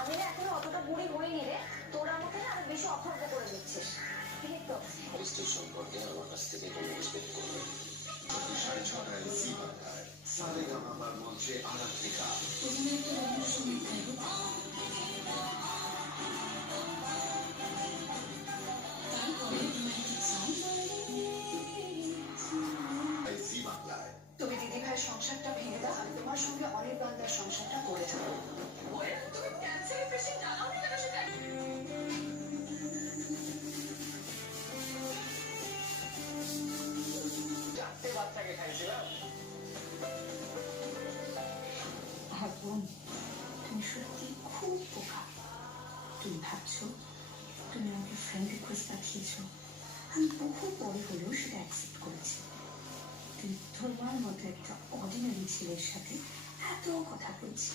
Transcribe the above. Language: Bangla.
আমি না এখনো অতটা বুড়ি হইনি রে, তোর আমাকে না আরো বেশি অথর্ব করে দিচ্ছিস। ঠিক তো? স্ত্রীর সম্পর্কে আমার কাছ থেকে তুমি রেসপেক্ট করবে। 6:30 জি বাংলায় সারেগামার মঞ্চে আরাত্রিকা। প্রথমে একটা রোমান্টিক সঙ্গীত গাইবো, তারপরে রোমান্টিক সং। জি বাংলায় তুমি দিদি ভাইয়ের সংসারটা ভেঙে দাও, আমি তোমার সঙ্গে অনির্বাণদার সংসারটা করে যাবো। তুমি ক্যান্সারের পেশেন্ট না, আমি কেন সেটা? চারটে বাচ্চাকে খাইছিলাম। আর বোন, তুমি সত্যি খুব বোকা। তুমি ভাবছো তুমি আমাকে ফ্রেন্ড রিকোয়েস্ট পাঠিয়েছো, আমি বহু পরে হলেও সেটা অ্যাকসেপ্ট করেছি। কিন্তু তোমার মতো একটা অর্ডিনারি ছেলের সাথে এত কথা বলছি,